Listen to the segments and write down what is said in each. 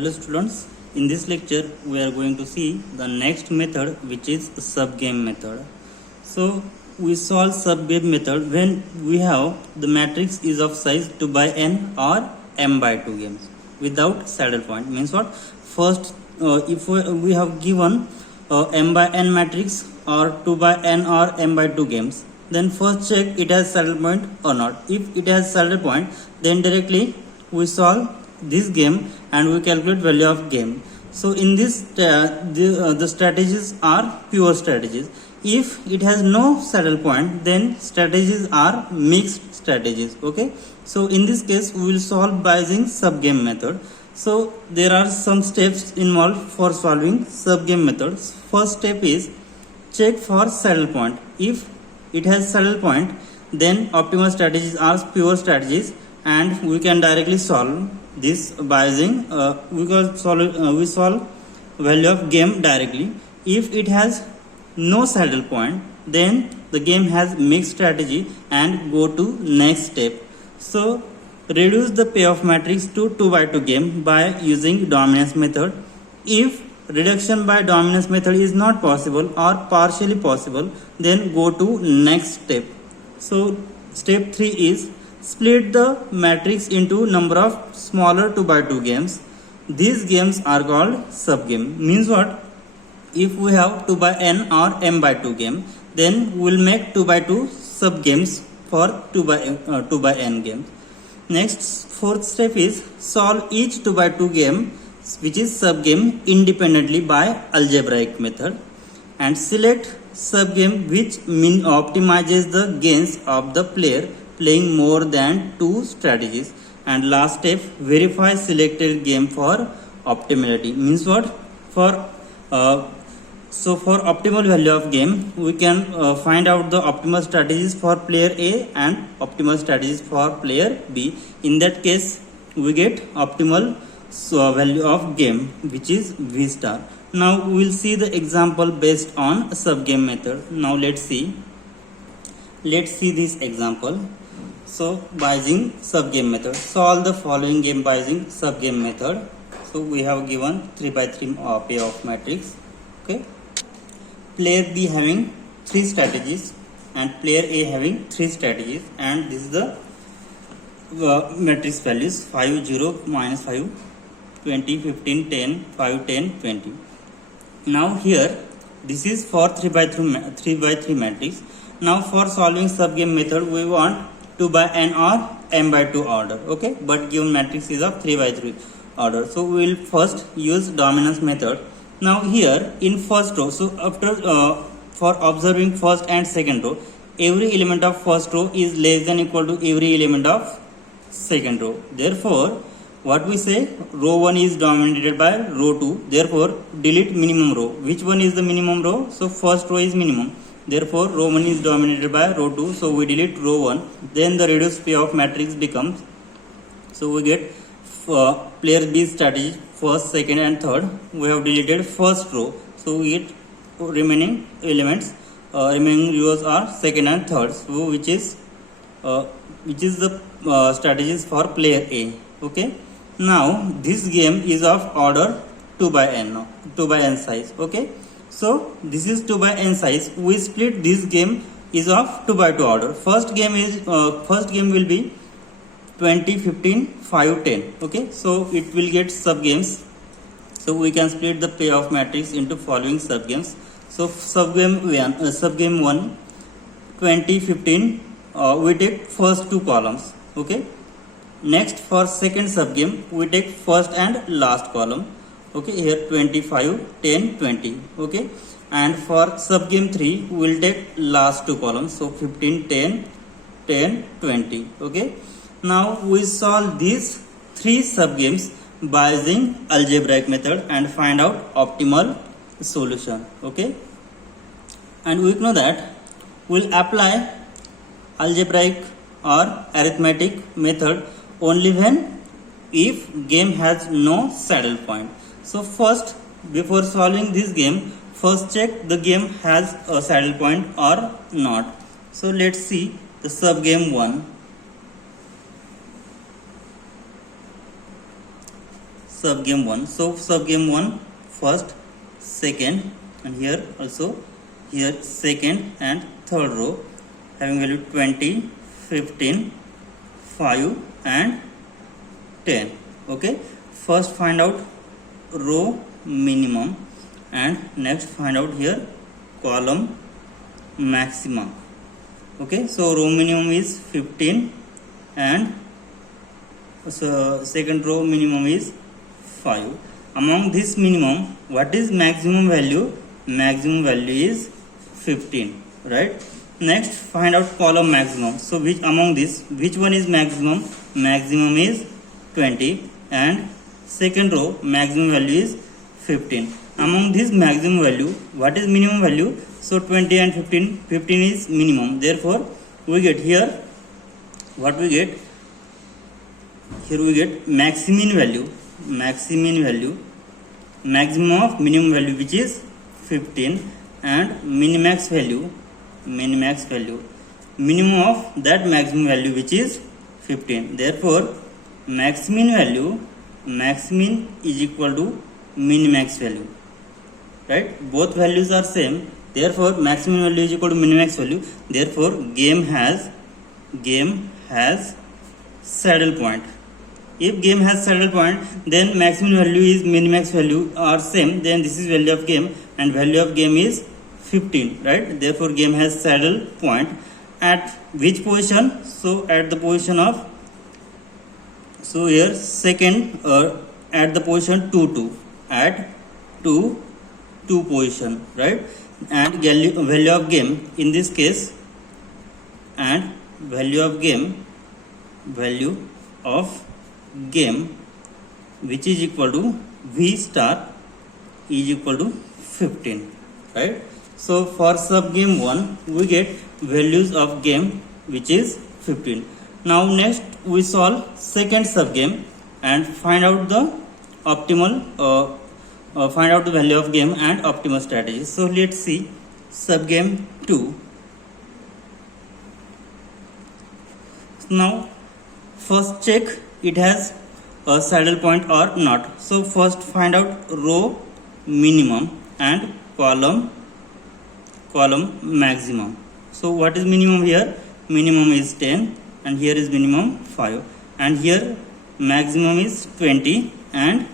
Hello students, in this lecture we are going to see the next method, which is subgame method. So we solve subgame method when we have the matrix is of size 2 by n or m by 2 games without saddle point. Means what? First, if we have given m by n matrix or 2 by n or m by 2 games, then first check it has saddle point or not. If it has saddle point, then directly we solve this game and we calculate value of game. So in this the strategies are pure strategies. If it has no saddle point, then strategies are mixed strategies. Okay, so in this case we will solve by using subgame method. So there are some steps involved for solving subgame methods. First step is check for saddle point. If it has saddle point, then optimal strategies are pure strategies and we can directly solve this by using we solve value of game directly. If it has no saddle point, then the game has mixed strategy and go to next step. So reduce the payoff matrix to 2 by 2 game by using dominance method. If reduction by dominance method is not possible or partially possible, then go to next step. So step 3 is split the matrix into number of smaller 2 by 2 games. These games are called subgame. Means what? If we have 2 by n or m by 2 game, then we will make 2 by 2 subgames for 2 by n games. Next, fourth step is solve each 2 by 2 game, which is subgame, independently by algebraic method, and select subgame which optimizes the gains of the player playing more than 2 strategies. And last step, verify selected game for optimality. Means what? For optimal value of game, we can find out the optimal strategies for player A and optimal strategies for player B. In that case, we get optimal value of game, which is V star. Now we will see the example based on subgame method. Now let's see this example. So by using subgame method, solve the following game by using subgame method. So we have given 3 by 3 payoff matrix. Okay, player B having 3 strategies and player A having 3 strategies, and this is the matrix values 5 0 minus 5 20 15 10 5 10 20. Now here this is for 3 by 3 matrix. Now for solving subgame method, we want 2 by n or m by 2 order. Okay, but given matrix is of 3 by 3 order, so we will first use dominance method. Now here in first row, so after for observing first and second row, every element of first row is less than equal to every element of second row. Therefore what we say, row 1 is dominated by row 2, therefore delete minimum row. Which one is the minimum row? So first row is minimum, therefore row 1 is dominated by row 2, so we delete row 1. Then the reduced payoff matrix becomes, so we get player B strategy first, second and third. We have deleted first row, so we get remaining elements, remaining rows are second and third, so which is the strategies for player A. Okay, now this game is of order 2 by n, 2 by n size. Okay, so this is 2 by n size. We split this game is of 2 by 2 order. First game will be 20 15 5 10. Okay, so it will get subgames. So we can split the payoff matrix into following subgames. So subgame 1 20 15, we take first 2 columns. Okay, next for second subgame we take first and last column. Okay, here 25 10 20. Okay, and for subgame 3 we will take last 2 columns, so 15 10 10 20. Okay, now we solve these 3 subgames by using algebraic method and find out optimal solution. Okay, and we know that we will apply algebraic or arithmetic method only when if game has no saddle point. So first, before solving this game, first check the game has a saddle point or not. So let's see the subgame 1. sub game 1. So sub game 1 first, second, and here also here second and third row having value 20, 15, 5 and 10. Okay, first find out row minimum and next find out here column maximum. Okay, so row minimum is 15 and so second row minimum is 5. Among this minimum, what is maximum value? Maximum value is 15, right? Next find out column maximum. So which among this, which one is maximum? Maximum is 20 and second row maximum value is 15. Among this maximum value, what is minimum value? So 20 and 15, 15 is minimum. Therefore we get here, what we get? Here we get maximum value, maximum of minimum value which is 15 and minimax value, minimum of that maximum value which is 15. Therefore maximum value, maximum is equal to minimax value, right? Both values are same. Therefore maximum value is equal to minimax value. Therefore game has saddle point. If game has saddle point, then maximum value is minimax value are same. Then this is value of game and value of game is 15, right? Therefore game has saddle point. At which position? So at the position of, so here second at the position 2 2, at 2 position, right? And value of game in this case, and value of game which is equal to V star is equal to 15, right? So for sub game 1 we get values of game which is 15. Now next we solve second sub game and find out the optimal find out the value of game and optimal strategy. So let's see sub game 2. Now first check it has a saddle point or not. So first find out row minimum and column maximum. So what is minimum here? Minimum is 10 and here is minimum 5 and here maximum is 20 and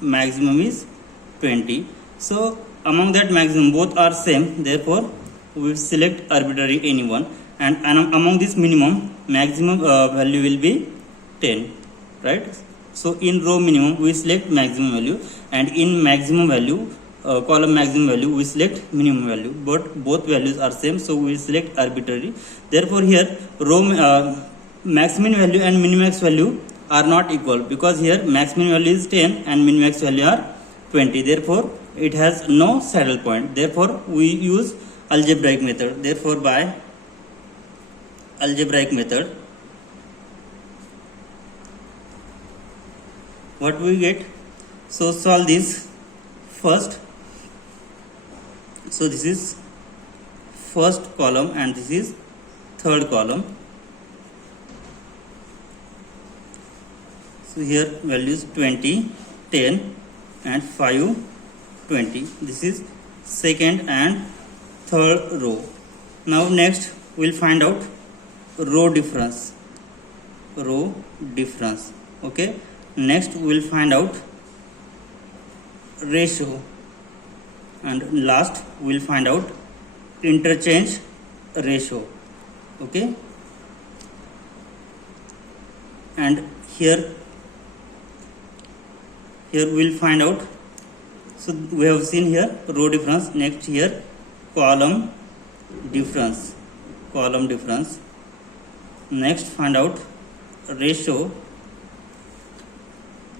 maximum is 20. So among that maximum both are same. Therefore we will select arbitrary anyone and among this minimum maximum value will be 10, right? So in row minimum we select maximum value and in maximum value column maximum value we select minimum value, but both values are same, so we select arbitrary. Therefore here row maximum value and minimax value are not equal because here maximum value is 10 and minimax value are 20. Therefore it has no saddle point. Therefore we use algebraic method. Therefore by algebraic method what we get? So solve this first. So this is first column and this is third column. So here values 20, 10 and 5, 20. This is second and third row. Now next we will find out row difference. Okay. Next we will find out ratio and last we will find out interchange ratio. Okay, and here we will find out, so we have seen here row difference. Next here column difference. Next find out ratio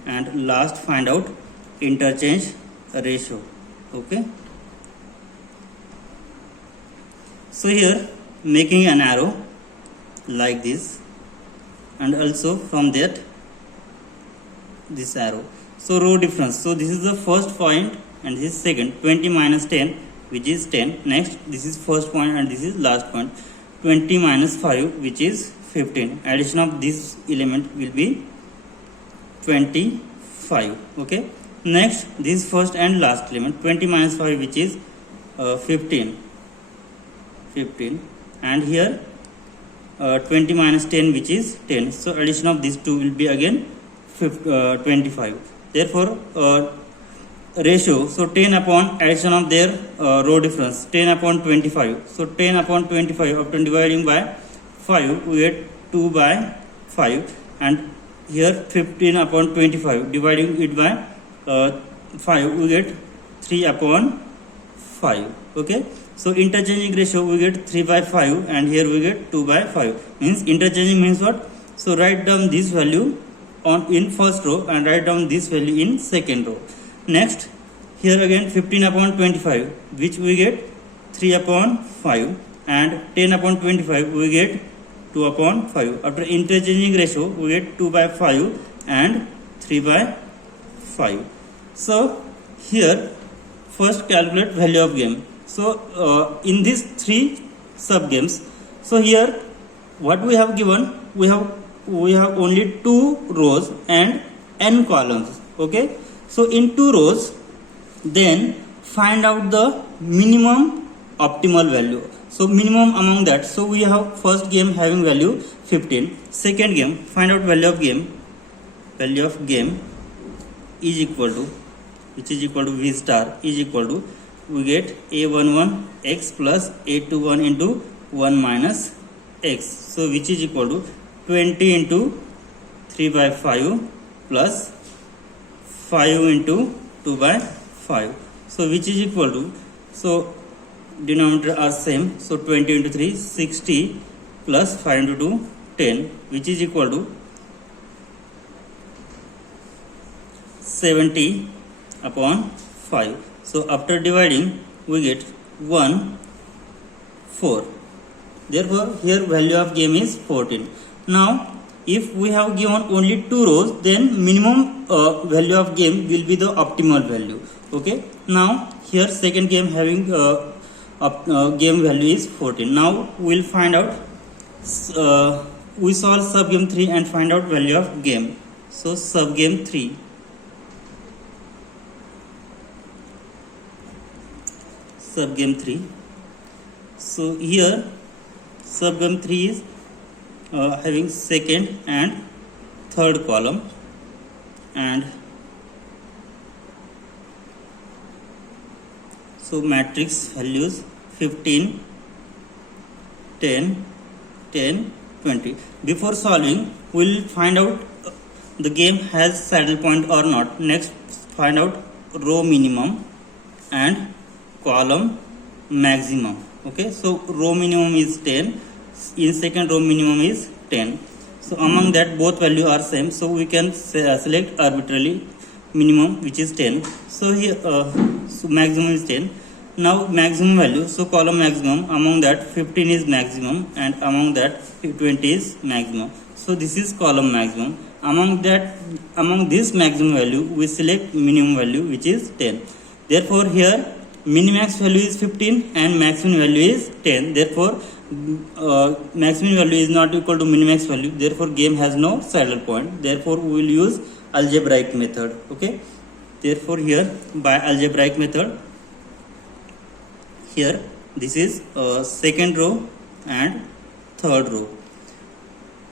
and last find out interchange ratio. Okay, so here making an arrow like this and also from that this arrow. So row difference, so this is the first point and this is second. 20 minus 10 which is 10. Next this is first point and this is last point. 20 minus 5 which is 15. Addition of this element will be 25. 5. Okay, next this first and last element 20 minus 5, which is 15, and here 20 minus 10, which is 10. So addition of these two will be again 25. Therefore ratio, so 10 upon addition of their row difference, 10 upon 25. So 10 upon 25, after dividing by 5 we get 2 by 5, and here 15 upon 25, dividing it by 5 we get 3 upon 5. Okay, so interchanging ratio we get 3 by 5, and here we get 2 by 5. Means interchanging means what? So write down this value on in first row and write down this value in second row. Next, here again 15 upon 25, which we get 3 upon 5, and 10 upon 25 we get 2 upon 5. After interchanging ratio we get 2 by 5 and 3 by 5. So here first calculate value of game. So in these three sub games, so here what we have given, we have only 2 rows and n columns. Okay, so in 2 rows, then find out the minimum optimal value. So minimum among that, so we have first game having value 15, second game find out value of game is equal to, which is equal to v star is equal to, we get a11 x plus a21 into 1 minus x, so which is equal to 20 into 3 by 5 plus 5 into 2 by 5, so which is equal to, so denominator are same, so 20 into 3 60 plus 5 into 2 10, which is equal to 70 upon 5. So after dividing we get 1 4. Therefore here value of game is 14. Now if we have given only 2 rows, then minimum value of game will be the optimal value. Okay, now here second game having game value is 14. Now we will find out, we solve sub game 3 and find out value of game. So sub game 3, so here sub game 3 is having second and third column, and so matrix values 15 10 10 20. Before solving we will find out the game has saddle point or not. Next find out row minimum and column maximum. Okay, so row minimum is 10, in second row minimum is 10, so among that both value are same, so we can select arbitrarily minimum, which is 10. So here so maximum is 10. Now maximum value, so column maximum, among that 15 is maximum and among that 20 is maximum, so this is column maximum. Among this maximum value we select minimum value, which is 10. Therefore here minimax value is 15 and maximum value is 10. Therefore maximum value is not equal to minimax value, therefore game has no saddle point. Therefore we will use algebraic method. Okay, therefore here by algebraic method, here this is second row and third row.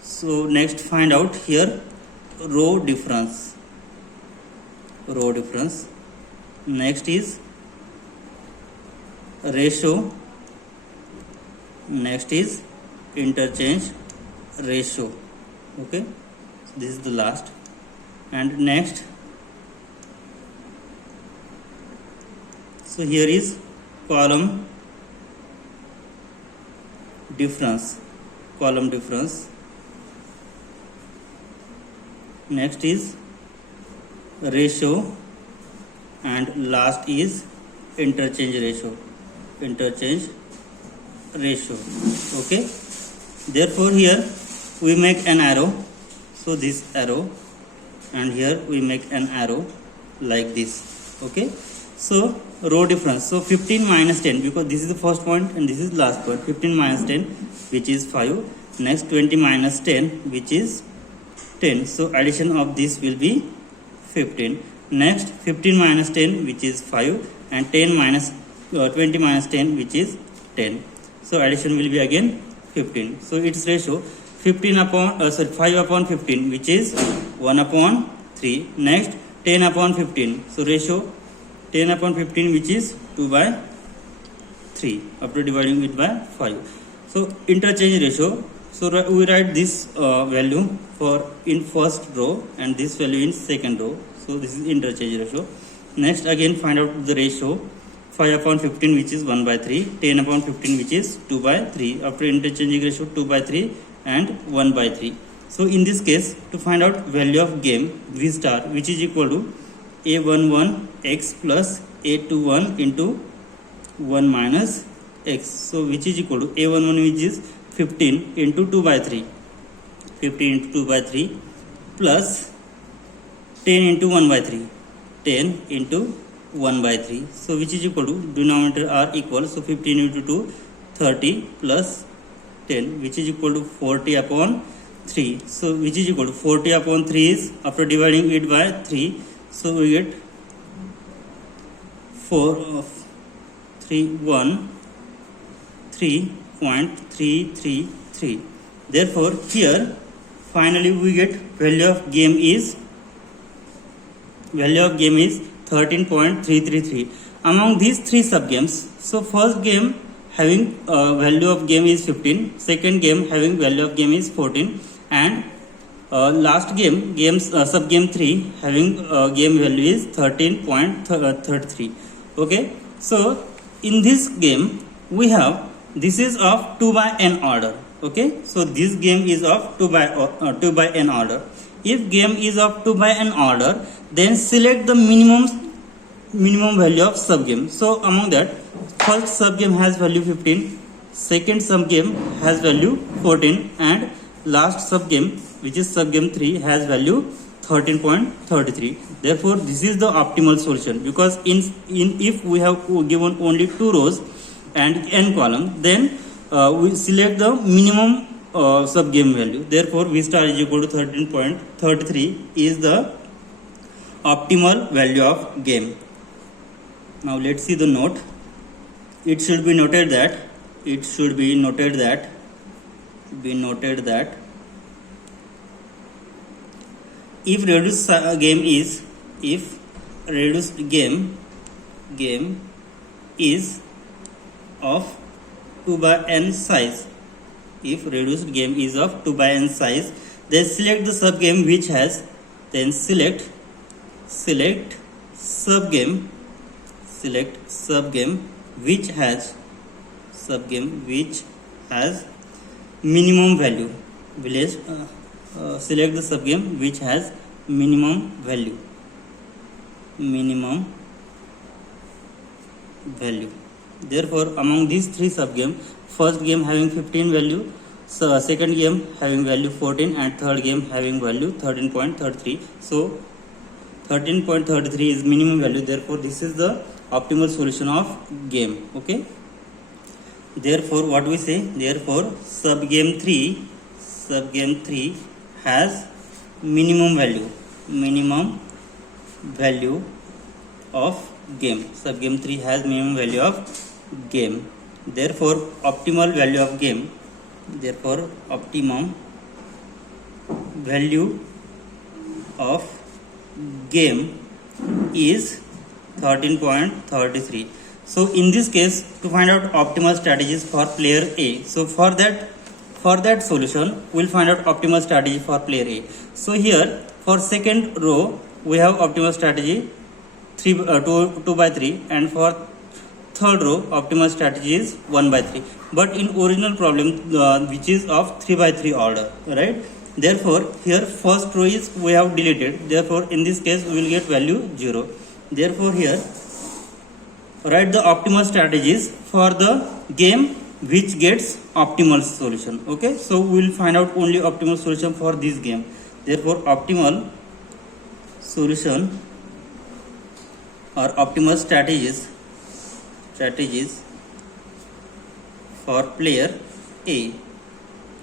So next find out here row difference. Next is ratio, next is interchange ratio. Okay, this is the last, and next, so here is column difference. Next is ratio, and last is interchange ratio. Okay, therefore here we make an arrow, so this arrow, and here we make an arrow like this. Okay, so row difference, so 15 minus 10, because this is the first point and this is last point. 15 minus 10, which is 5. Next 20 minus 10, which is 10, so addition of this will be 15. Next 15 minus 10, which is 5, and 10 minus 20 minus 10, which is 10. So addition will be again 15. So its ratio 5 upon 15, which is 1 upon 3. Next 10 upon 15. So ratio 10 upon 15, which is 2 by 3 after dividing it by 5. So interchange ratio. So we write this value for in first row and this value in second row. So this is interchange ratio. Next again find out the ratio 5 upon 15, which is 1 by 3, 10 upon 15, which is 2 by 3. After interchanging ratio 2 by 3 and 1 by 3. So in this case, to find out value of game V star, which is equal to A11x plus A21 into 1 minus x. So which is equal to A11, which is 15 into 2 by 3. 15 into 2 by 3 plus 10 into 1 by 3. 10 into 1 by 3. So which is equal to, denominator are equal. So 15 into 2, 30 plus 10, which is equal to 40 upon 3. So which is equal to 40 upon 3 is, after dividing it by 3, so we get 3.333. Therefore here finally we get value of game is 13.333. Among these three sub games, so first game having value of game is 15, second game having value of game is 14, and last game sub game 3 having game value is 13.33. Okay, so in this game we have, this is of 2 by n order. Okay, so this game is of 2 by n order. If game is of 2 by n order, then select the minimum value of sub game. So among that, first sub game has value 15, second sub game has value 14, and last sub game, which is sub game 3, has value 13.33. Therefore this is the optimal solution, because in if we have given only 2 rows and n column, then we select the minimum sub game value. Therefore V star is equal to 13.33 is the optimal value of game. Now let's see the note. It should be noted that if reduced game is of 2 by n size, then select the sub game which has, then select sub game which has minimum value. Select the sub game which has minimum value. Therefore among these three sub game, first game having 15 value, so second game having value 14, and third game having value 13.33. So 13.33 is minimum value. Therefore this is the optimal solution of game. Okay, therefore what we say, therefore sub game 3 has minimum value of game. Sub game 3 has minimum value of game. Therefore optimal value of game, optimum value of game is 13.33. So in this case, to find out optimal strategies for player A, so for that solution we'll find out optimal strategy for player A. So here for second row we have optimal strategy 2 by 3, and for third row optimal strategy is 1 by 3. But in original problem which is of 3 by 3 order, right? Therefore here first row is we have deleted. Therefore in this case we will get value 0. Therefore here write the optimal strategies for the game which gets optimal solution. Okay, so we will find out only optimal solution for this game. Therefore optimal solution or optimal strategies for player A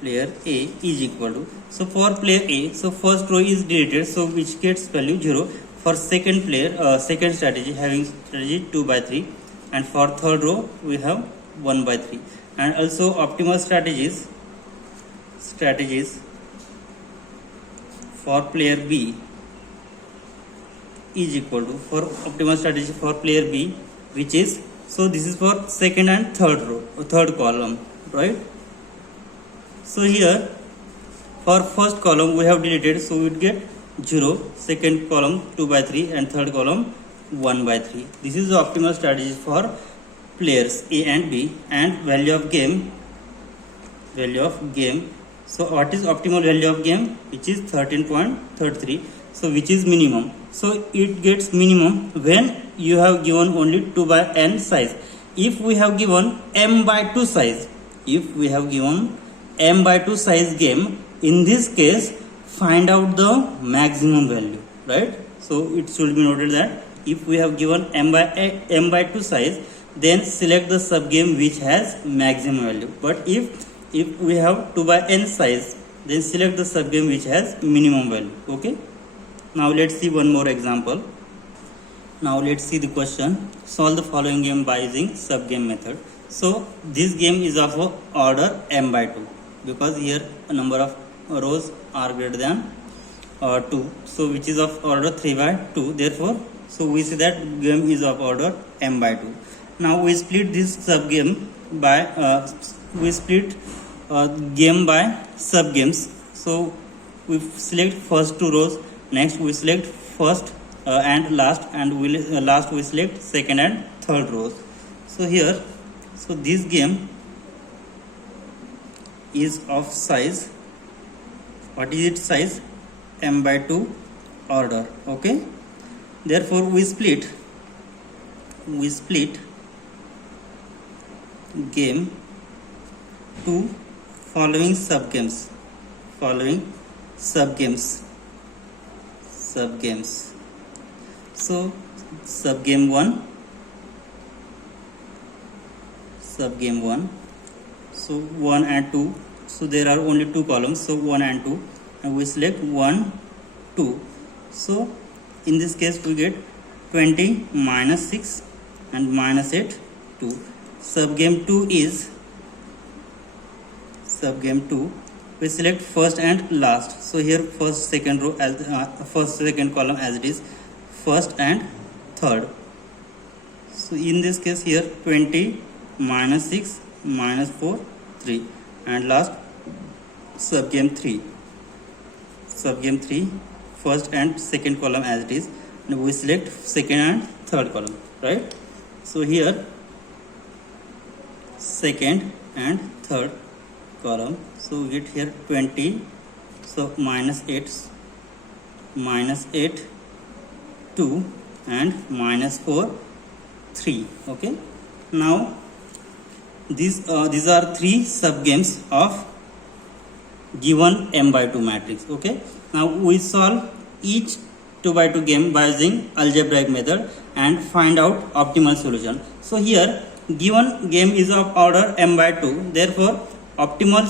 is equal to, so for player A, so first row is deleted, so which gets value 0. For second player, second strategy having strategy 2 by 3, and for third row we have 1 by 3. And also optimal strategies for player B is equal to, for optimal strategy for player B, which is, so this is for second and third row, third column, right? So here for first column we have deleted, so we would get 0, second column 2 by 3, and third column 1 by 3. This is the optimal strategy for players A and B. And value of game. So what is optimal value of game? Which is 13.33. So which is minimum. So it gets minimum when you have given only 2 by n size. If we have given m by 2 size, game, in this case find out the maximum value, right? So it should be noted that if we have given m by 2 size, then select the subgame which has maximum value. But if we have 2 by n size, then select the subgame which has minimum value. Okay. Now let's see one more example. Now let's see the question. Solve the following game by using subgame method. So this game is of order m by 2, because here a number of rows are greater than 2. So which is of order 3 by 2. Therefore, so we see that game is of order m by 2. Now we split this subgame by game by subgames. So we select first 2 rows. Next we select first and last, and last we select second and third rows. So here, so this game is of size, what is its size? M by 2 order. Okay. Therefore we split game to following subgames. So subgame 1, so 1 and 2, so there are only 2 columns, so 1 and 2, and we select 1, 2. So in this case we get 20 minus 6 and minus 8, 2. Subgame 2 is we select first and last. So here first second row as first second column as it is, first and third. So in this case here 20 minus 6 minus 4, 3, and last subgame 3, first and second column as it is, and we select second and third column, right? So here second and third column, so we get here 20, so minus 8, 2, and minus 4, 3. Okay. Now these are 3 subgames of given m by 2 matrix. Okay. Now we solve each 2 by 2 game by using algebraic method and find out optimal solution. So here given game is of order m by 2, therefore optimal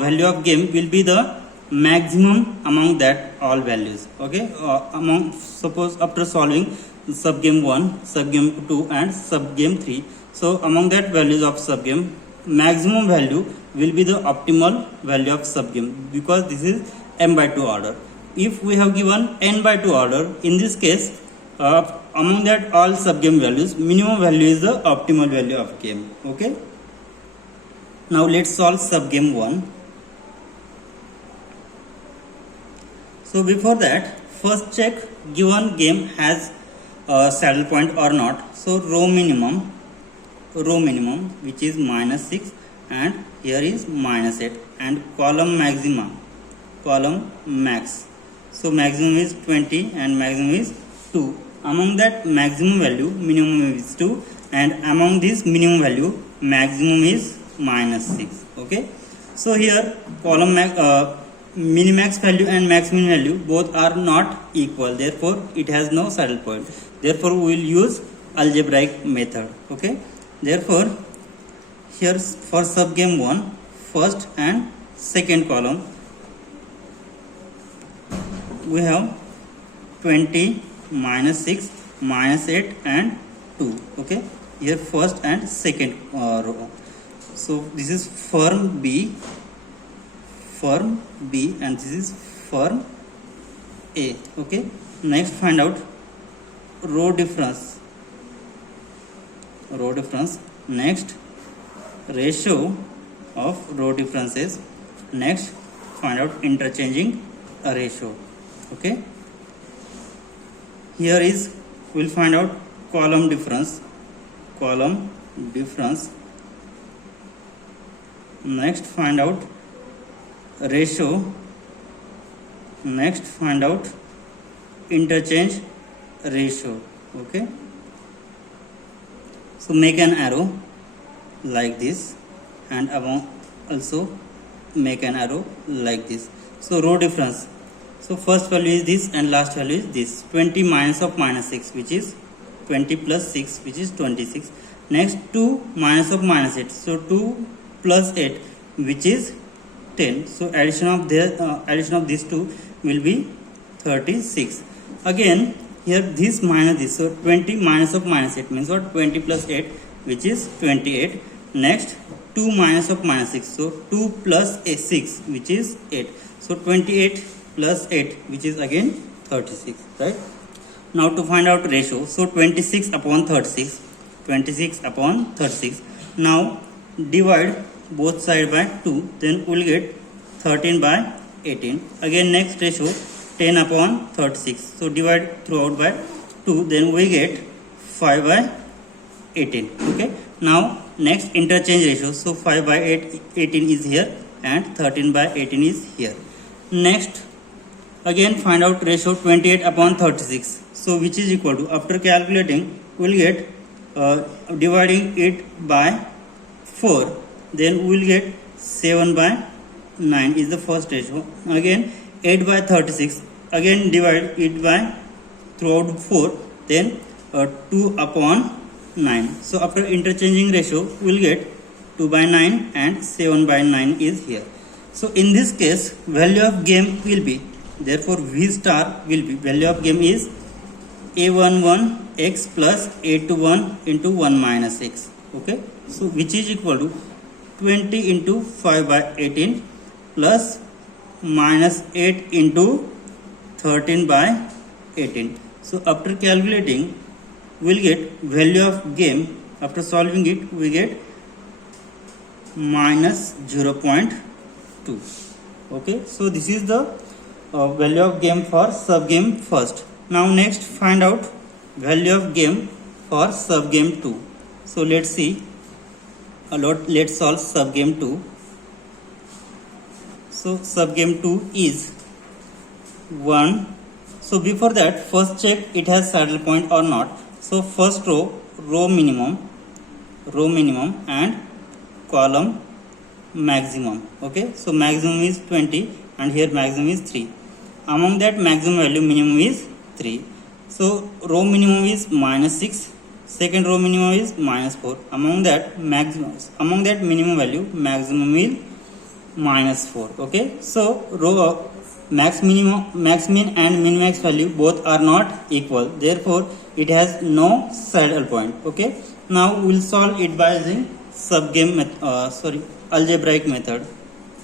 value of game will be the maximum among that all values. Okay. Among, suppose after solving subgame 1, subgame 2, and subgame 3, so among that values of subgame, maximum value will be the optimal value of subgame, because this is m by 2 order. If we have given n by 2 order, in this case among that all subgame values, minimum value is the optimal value of game. Okay. Now let's solve subgame 1. So before that, first check given game has a saddle point or not. So row minimum which is minus 6, and here is minus 8, and column max. So maximum is 20 and maximum is 2. Among that maximum value, minimum is 2, and among this minimum value, maximum is minus 6. Okay. So here column minimax value and maximum value both are not equal, therefore it has no saddle point. Therefore we will use algebraic method. Okay. Therefore here for subgame 1, first and second column we have 20 -6, -8 and 2. Okay, here first and second row. So this is firm B, and this is firm A. Okay, next find out row difference. Next, ratio of row differences. Next, find out interchanging a ratio. Okay, here is we'll find out column difference. Next, find out ratio. Next, find out interchange ratio. Okay, so make an arrow like this, and also make an arrow like this. So row difference. So first value is this and last value is this. 20 minus of -6, which is 20 plus 6, which is 26. Next 2 minus of -8. So 2 plus 8, which is 10. So addition of these two will be 36. Again here this minus this. So 20 minus of -8 means what? 20 plus 8, which is 28. Next 2 minus of -6. So 2 plus 6, which is 8. So 28 plus 8, which is again 36, right? Now to find out ratio, so 26 upon 36. Now divide both sides by 2, then we'll get 13 by 18. Again next ratio, 10 upon 36. So divide throughout by 2, then we get 5 by 18. Okay. Now next interchange ratio. So 5 by 18 is here and 13 by 18 is here. Next, again find out ratio 28 upon 36. So which is equal to, after calculating, we'll get dividing it by 4, then we'll get 7 by 9 is the first ratio. Again 8 by 36, again divide it by throughout 4, then 2 upon 9. So after interchanging ratio, we'll get 2 by 9 and 7 by 9 is here. So in this case, value of game will be, therefore V star will be, value of game is a11x plus a21 into 1 minus x. Okay, so which is equal to 20 into 5 by 18 plus minus 8 into 13 by 18. So after calculating, we'll get value of game. After solving it, we get minus 0.2. Okay, so this is the value of game for sub game first. Now next find out value of game for sub game 2. So let's see. Let's solve sub game 2. So sub game 2 is 1. So before that, first check it has saddle point or not. So first row minimum and column maximum. Okay, so maximum is 20 and here maximum is 3. Among that maximum value, minimum is 3. So row minimum is -6, second row minimum is -4. Among that minimum value, maximum is -4. Okay, so row max min and min max value both are not equal, therefore it has no saddle point. Okay, now we'll solve it by using algebraic method.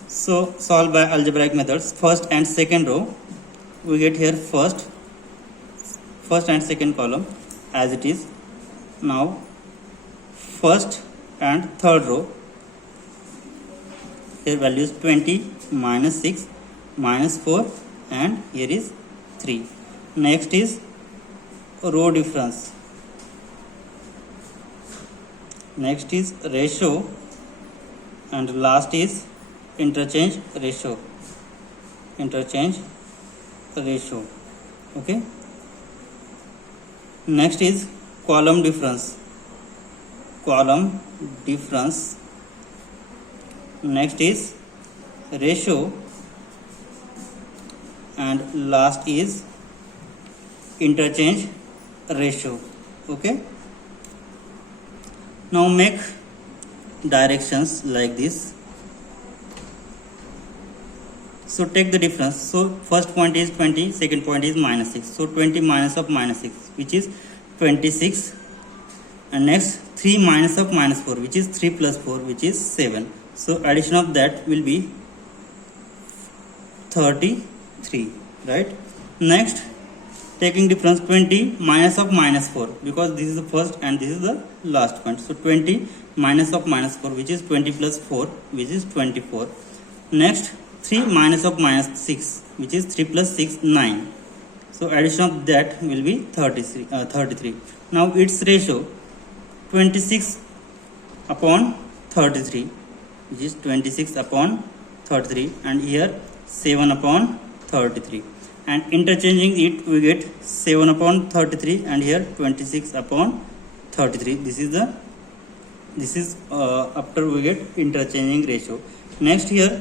So solve by algebraic methods. First and second row, we get here first and second column as it is. Now first and third row, here value is 20, -6, -4 and here is 3. Next is row difference. Next is ratio and last is interchange ratio. Okay, next is column difference. Next is ratio and last is interchange ratio. Okay, now make directions like this. So take the difference. So first point is 20, second point is minus 6. So 20 minus of minus 6, which is 26. And next 3 minus of minus 4, which is 3 plus 4, which is 7. So addition of that will be 33, right? Next, taking difference 20 minus of minus 4, because this is the first and this is the last point. So 20 minus of minus 4, which is 20 plus 4, which is 24. Next, 3 minus of minus 6, which is 3 plus 6, 9. So addition of that will be 33. Now its ratio 26 upon 33, which is 26 upon 33, and here 7 upon 33, and interchanging it we get 7 upon 33 and here 26 upon 33. This is after we get interchanging ratio. Next here,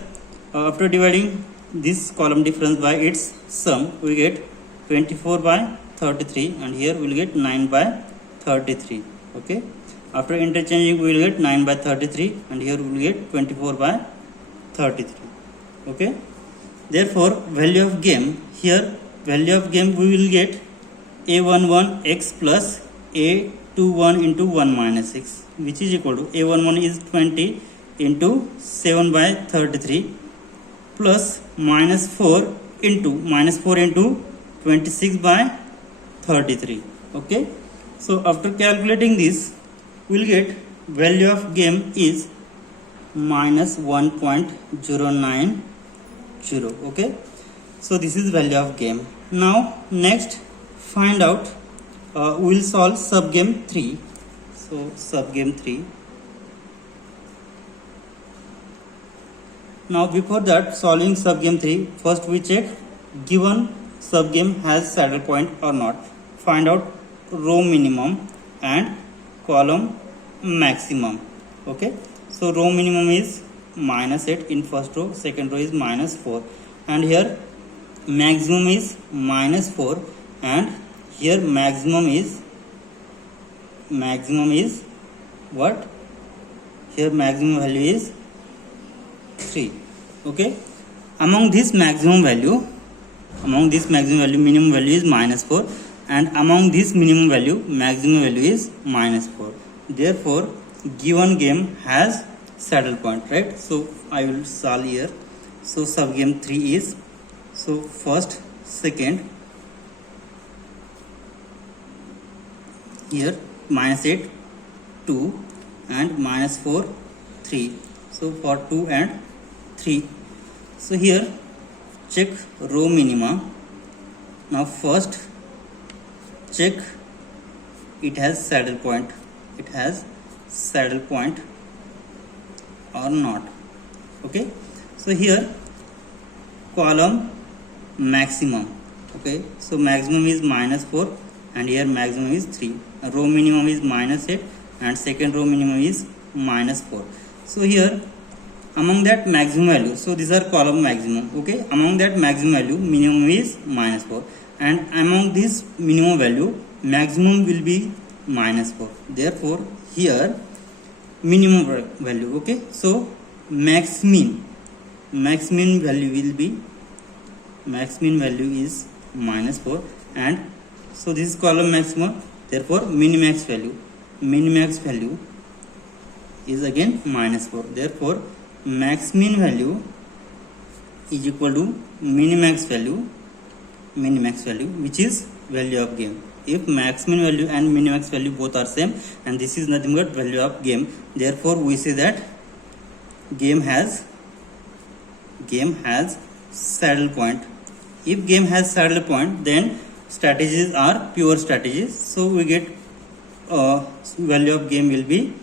after dividing this column difference by its sum, we get 24 by 33, and here we will get 9 by 33. Okay, after interchanging we will get 9 by 33, and here we will get 24 by 33. Okay, therefore value of game, here value of game we will get a11x plus a21 into 1 minus 6, which is equal to a11 is 20 into 7 by 33 plus minus 4 into 26 by 33. Okay, so after calculating this we will get value of game is minus 1.090. Okay, so this is value of game. Now next, find out, we will solve subgame 3. So subgame 3. Now before that, solving subgame 3, first we check given subgame has saddle point or not. Find out row minimum and column maximum. Okay, so row minimum is minus 8 in first row, second row is minus 4, and here maximum is minus 4, and here maximum is what? Here maximum value is 3. Okay, among this maximum value minimum value is minus 4, and among this minimum value maximum value is minus 4. Therefore given game has saddle point, right? So I will solve here. So subgame 3 is, so first, second, here minus 8 2 and minus 4 3. So for 2 and 3, so here check row minima. Now first check it has saddle point, or not. Okay, so here column maximum. Okay, so maximum is minus 4 and here maximum is 3. Row minimum is minus 8 and second row minimum is minus 4. So here among that maximum value, so these are column maximum. Okay, among that maximum value minimum is minus 4, and among this minimum value maximum will be minus 4. Therefore here minimum value. Okay, so max min value will be, max min value is minus 4, and so this is column maximum. Therefore minimax value is again minus 4. Therefore max min value is equal to minimax value, which is value of game. If max min value and minimax value both are same, and this is nothing but value of game, therefore we say that game has saddle point. If game has saddle point, then strategies are pure strategies. So we get value of game will be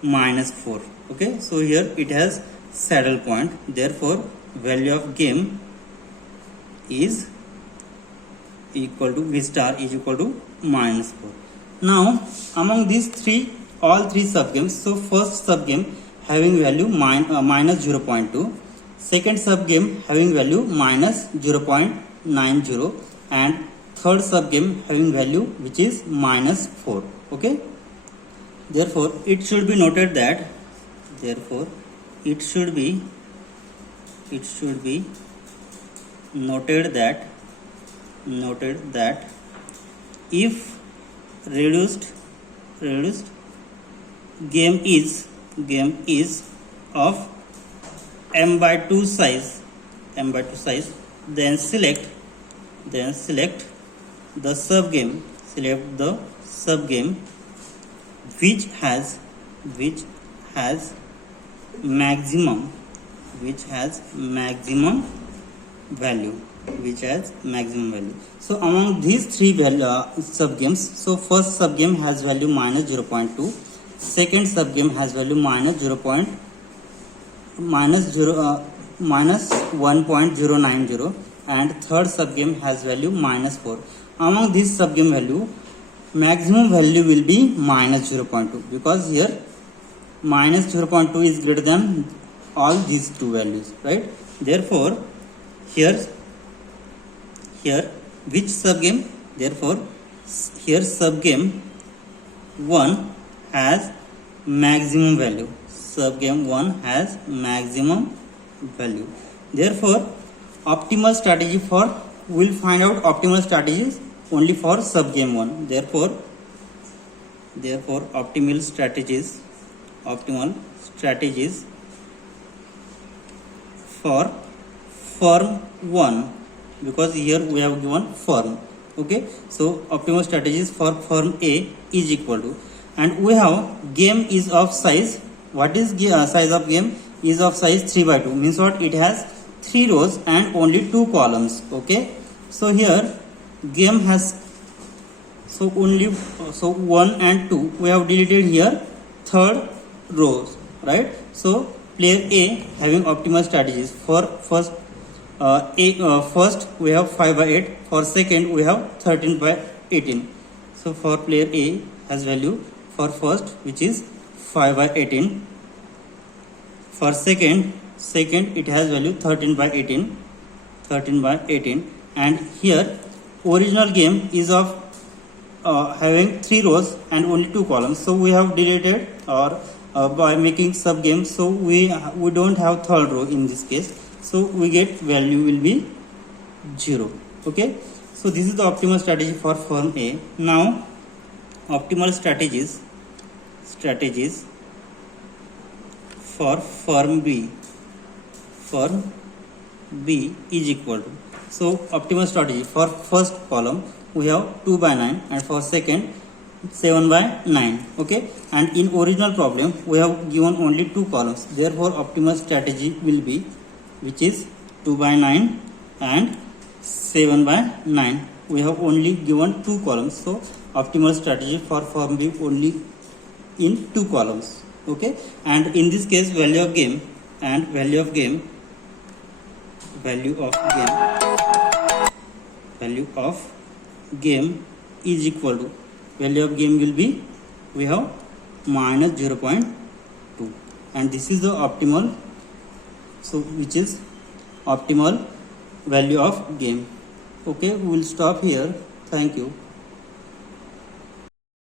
minus 4. Okay, so here it has saddle point. Therefore value of game is equal to V star is equal to minus 4. Now among these all three subgames, so first subgame having value minus 0.2, second subgame having value minus 0.90, and third subgame having value which is minus 4. Okay, therefore it should be noted that, therefore it should be noted that if reduced game is of m by 2 size, then select the subgame which has maximum value. So among these three subgames, so first subgame has value minus 0.2, second subgame has value minus 1.090, and third subgame has value minus 4. Among these subgame value, maximum value will be minus 0.2, because here minus 0.2 is greater than all these two values, right? Therefore here which subgame? Therefore here subgame 1 has maximum value. Therefore optimal strategy we'll find out optimal strategies only for subgame 1. Therefore optimal strategies for firm 1, because here we have given firm. Okay, so optimal strategies for firm A is equal to, and we have game is of size. What is size of game? Is of size 3 by 2, means what? It has 3 rows and only 2 columns. Okay, so here game has so 1 and 2 we have deleted here third rows, right? So player A having optimal strategies for first first we have 5 by 8, for second we have 13 by 18. So for player A has value for first which is 5 by 18, for second it has value 13 by 18, and here original game is of having 3 rows and only 2 columns. So we have deleted or by making sub game, so we don't have third row in this case, so we get value will be 0. Okay, so this is the optimal strategy for firm A. Now optimal strategies for firm B is equal to, so optimal strategy for first column we have 2 by 9, and for second 7 by 9. Okay, and in original problem we have given only 2 columns, therefore optimal strategy will be, which is 2 by 9 and 7 by 9. We have only given 2 columns, so optimal strategy for firm B only in 2 columns. Okay, and in this case value of game is equal to, value of game will be, we have minus 0.2, and this is the optimal, so which is optimal value of game. Okay, we will stop here. Thank you.